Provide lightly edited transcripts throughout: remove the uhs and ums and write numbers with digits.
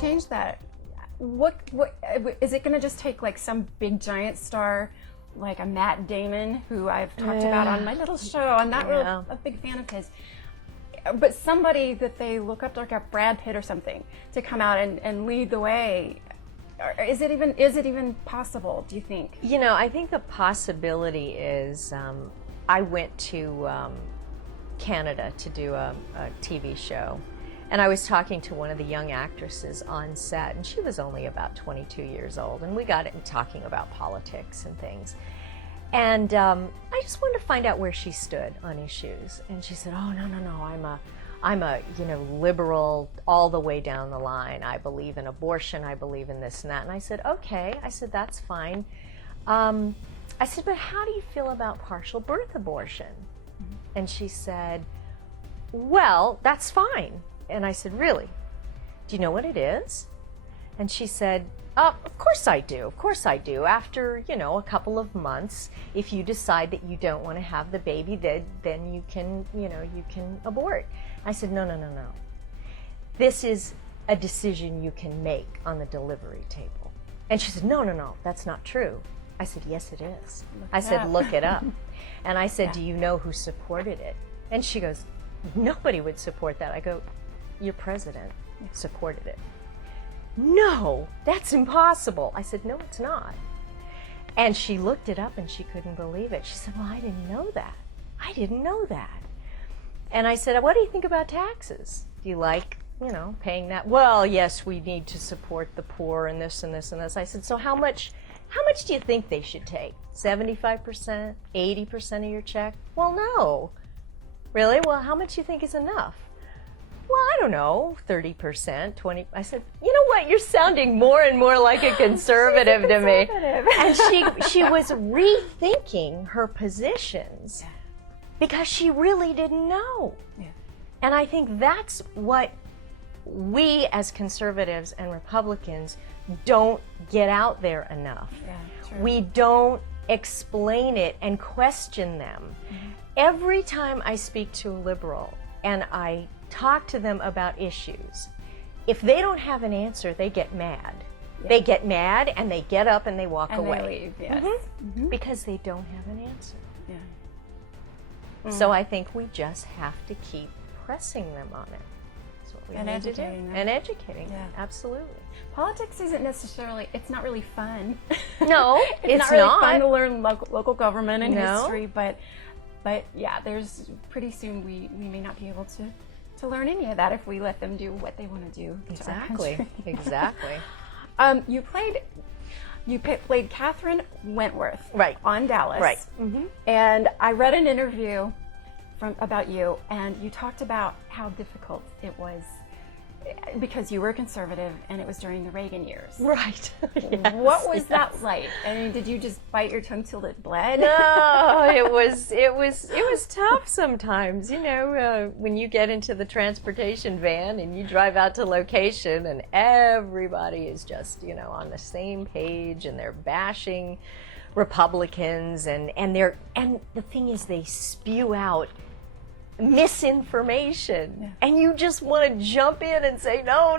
change that, what is it going to just take, like some big giant star, like a Matt Damon, who I've talked about on my little show? I'm not really a big fan of his, but somebody that they look up to, like a Brad Pitt or something, to come out and lead the way. Is it even possible, do you think? You know, I think the possibility is, I went to Canada to do a TV show, and I was talking to one of the young actresses on set, and she was only about 22 years old, and we got into talking about politics and things. And I just wanted to find out where she stood on issues. And she said, "Oh, no, I'm a liberal all the way down the line. I believe in abortion. I believe in this and that." And I said, "Okay." I said, "That's fine." I said, "But how do you feel about partial birth abortion?" Mm-hmm. And she said, "Well, that's fine." And I said, "Really? Do you know what it is?" And she said, "Of course I do. Of course I do. After, a couple of months, if you decide that you don't want to have the baby, then you can, you can abort." I said, No. This is a decision you can make on the delivery table." And she said, No, that's not true. I said, "Yes, it is." I said, "Look it up." And I said, "Do you know who supported it?" And she goes, "Nobody would support that." I go, "Your president supported it." "No, that's impossible." I said, "No, it's not." And she looked it up and she couldn't believe it. She said, "Well, I didn't know that. I didn't know that." And I said, "What do you think about taxes? Do you like, paying that?" "Well, yes, we need to support the poor and this and this and this." I said, "So how much do you think they should take? 75%, 80% of your check?" "Well, no." "Really? Well, how much do you think is enough?" "Well, I don't know, 30%, 20%. I said, "You know what? You're sounding more and more like a conservative to me." And she was rethinking her positions because she really didn't know. Yeah. And I think that's what we as conservatives and Republicans don't get out there enough. Yeah, true. We don't explain it and question them. Mm-hmm. Every time I speak to a liberal and I talk to them about issues, if they don't have an answer, they get mad. Yeah. They get mad and they get up and they walk away. They leave, yes. Mm-hmm. Mm-hmm. Because they don't have an answer. Yeah. Mm-hmm. So I think we just have to keep pressing them on it. That's what we need to do. And educating them. Absolutely. Politics isn't necessarily, it's not really fun. No, it's not really fun to learn local government and history, but yeah, there's pretty soon we may not be able to learn any of that if we let them do what they want to do. Exactly. Exactly. You played Catherine Wentworth on Dallas. Right. Mm-hmm. And I read an interview about you, and you talked about how difficult it was because you were conservative and it was during the Reagan years. Right. Yes, what was that like? I mean, did you just bite your tongue till it bled? No, it was tough sometimes. When you get into the transportation van and you drive out to location and everybody is just, on the same page and they're bashing Republicans and the thing is they spew out misinformation, and you just want to jump in and say, no,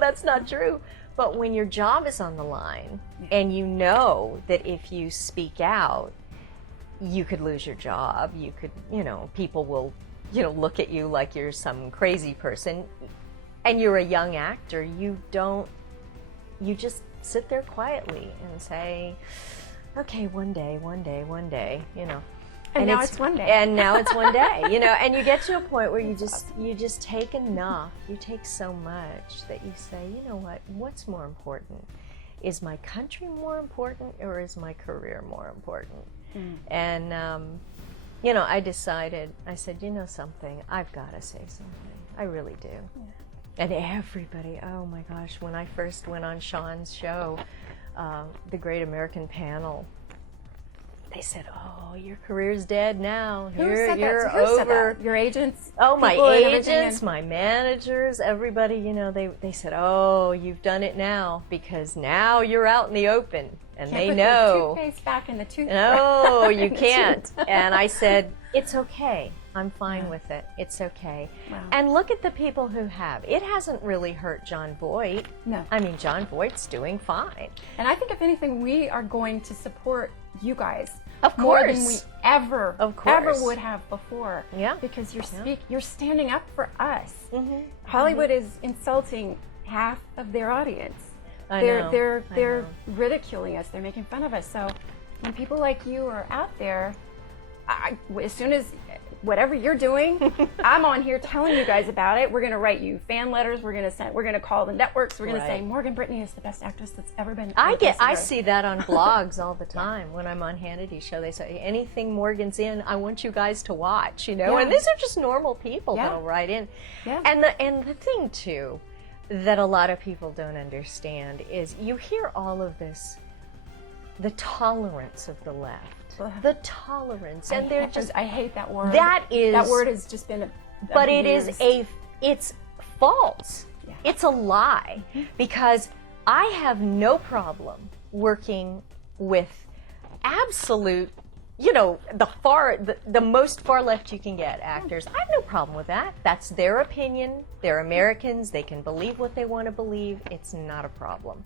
that's not true. But when your job is on the line, and you know that if you speak out, you could lose your job, you could, people will, look at you like you're some crazy person, and you're a young actor, you just sit there quietly and say, okay, one day, And now it's one day. And now it's one day, and you get to a point where you just take enough, you take so much that you say, you know what, what's more important? Is my country more important or is my career more important? Mm. And, I decided, I said, something, I've got to say something. I really do. Yeah. And everybody, oh my gosh, when I first went on Sean's show, The Great American Panel, they said, "Oh, your career's dead now. Who said you're that? Who over." Said that? Your agents? Oh, my agents, my managers, everybody. They said, "Oh, you've done it now because now you're out in the open, and they know." Can't put the toothpaste back in the toothbrush. No, you can't. And I said, "It's okay. I'm fine with it. It's okay. Wow. And look at the people who have. It hasn't really hurt John Voight. No. I mean, John Voight's doing fine. And I think if anything, we are going to support you guys. Of More course. than we ever would have before. Yeah. Because you're standing up for us. Mm-hmm. Hollywood is insulting half of their audience. I They're know. ridiculing us. They're making fun of us. So when people like you are out there, as soon as whatever you're doing, I'm on here telling you guys about it. We're going to write you fan letters. We're going to call the networks. We're going to say Morgan Brittany is the best actress that's ever been. I see that on blogs all the time when I'm on Hannity's show. They say anything Morgan's in, I want you guys to watch. You know, and these are just normal people that'll write in. Yeah. And the thing too that a lot of people don't understand is you hear all of this, the tolerance of the left. The tolerance, and they're just. I hate that word. That word has just been. But it is it's false. Yeah. It's a lie, because I have no problem working with absolute, the most far left you can get actors. I have no problem with that. That's their opinion. They're Americans. They can believe what they want to believe. It's not a problem.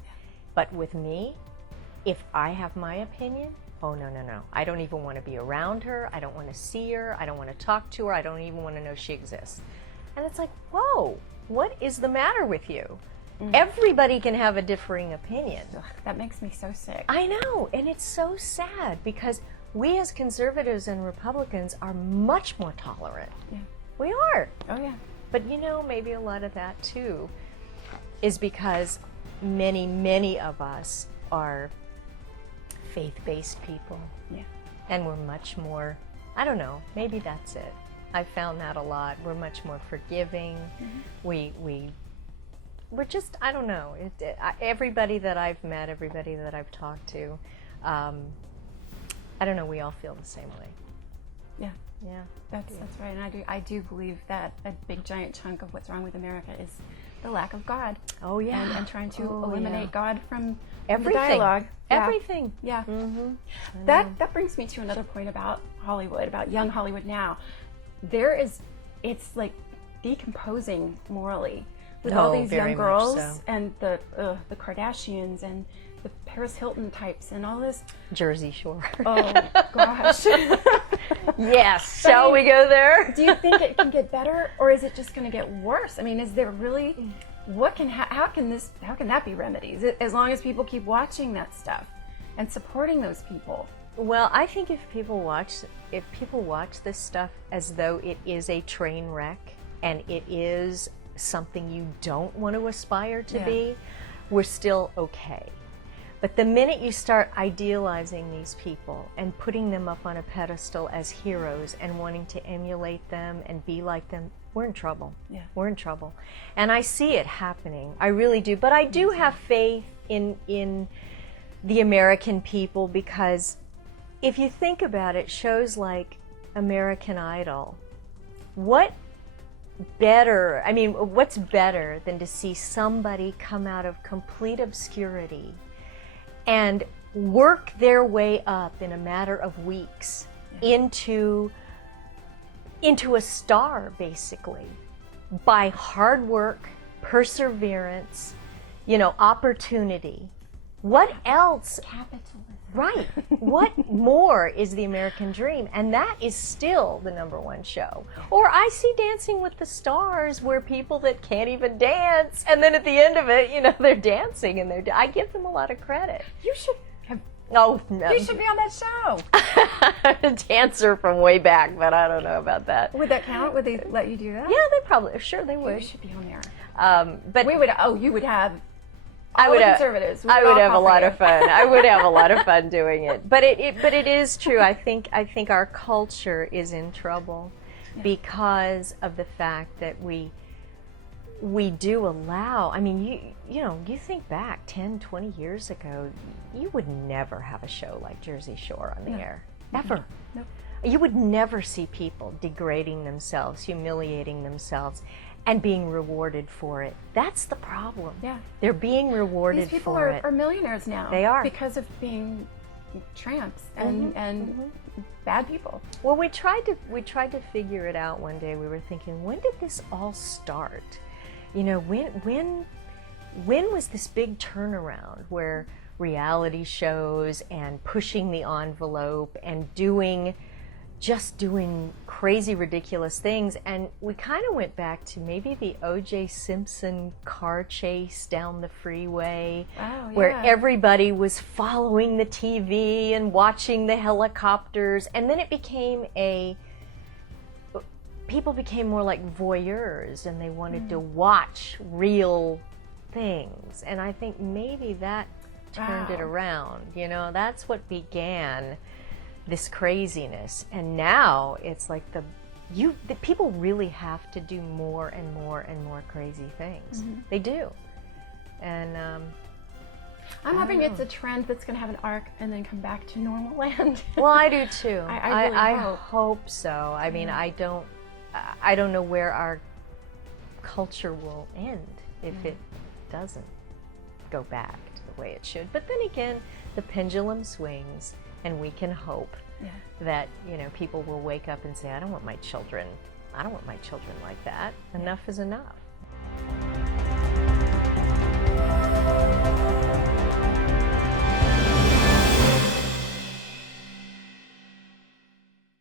But with me, if I have my opinion. Oh, no. I don't even want to be around her. I don't want to see her. I don't want to talk to her. I don't even want to know she exists. And it's like, whoa, what is the matter with you? Everybody can have a differing opinion. Ugh, that makes me so sick. I know, and it's so sad because we as conservatives and Republicans are much more tolerant. Yeah. We are. Oh, yeah. But maybe a lot of that too is because many of us are faith-based people. Yeah. And we're much more, I don't know, maybe that's it. I've found that a lot. We're much more forgiving. Mm-hmm. We're just, I don't know. Everybody that I've met, everybody that I've talked to, I don't know, we all feel the same way. Yeah. Yeah. That's right. And I do believe that a big giant chunk of what's wrong with America is the lack of God. Oh, yeah. And trying to eliminate God from everything. The dialogue. Everything. Yeah. Mm-hmm. That brings me to another point about Hollywood, about young Hollywood now. It's like decomposing morally with all these young girls and the Kardashians and the Paris Hilton types and all this. Jersey Shore. Oh, gosh. Yes. Shall we go there? Do you think it can get better, or is it just going to get worse? I mean, is there really... how can that be remedied? As long as people keep watching that stuff and supporting those people. Well, I think if people watch this stuff as though it is a train wreck and it is something you don't want to aspire to be, we're still okay. But the minute you start idealizing these people and putting them up on a pedestal as heroes and wanting to emulate them and be like them, we're in trouble. Yeah. We're in trouble. And I see it happening. I really do. But I do have faith in the American people, because if you think about it, shows like American Idol, what's better than to see somebody come out of complete obscurity and work their way up in a matter of weeks into a star, basically, by hard work, perseverance, opportunity. What else? Capitalism. Right. What more is the American dream? And that is still the #1 show. Or I see Dancing with the Stars, where people that can't even dance, and then at the end of it, they're dancing, and I give them a lot of credit. You should have. Oh, no. You should be on that show. A dancer from way back, but I don't know about that. Would that count? Would they let you do that? Yeah, they probably. Sure, they would. You should be on there. But we would. Oh, you would have. I would have a lot of fun. I would have a lot of fun doing it. But it is true. I think our culture is in trouble because of the fact that we do allow. I mean, you think back 10, 20 years ago, you would never have a show like Jersey Shore on the air. Ever. Nope. You would never see people degrading themselves, humiliating themselves, and being rewarded for it. That's the problem. Yeah. They're being rewarded for it. These people are millionaires now. They are. Because of being tramps and bad people. Well, we tried to figure it out one day. We were thinking, when did this all start? You know, when was this big turnaround where reality shows and pushing the envelope and just doing crazy, ridiculous things? And we kind of went back to maybe the O.J. Simpson car chase down the freeway, where everybody was following the TV and watching the helicopters, and then it became people became more like voyeurs, and they wanted to watch real things. And I think maybe that turned it around. You know, that's what began this craziness. And now it's like the people really have to do more and more and more crazy things. They do. And I'm hoping it's a trend that's going to have an arc and then come back to normal land. Well, I do too. I really hope so. I mean, I don't know where our culture will end if it doesn't go back to the way it should. But then again, the pendulum swings, and we can hope that, you know, people will wake up and say, I don't want my children like that. Enough is enough.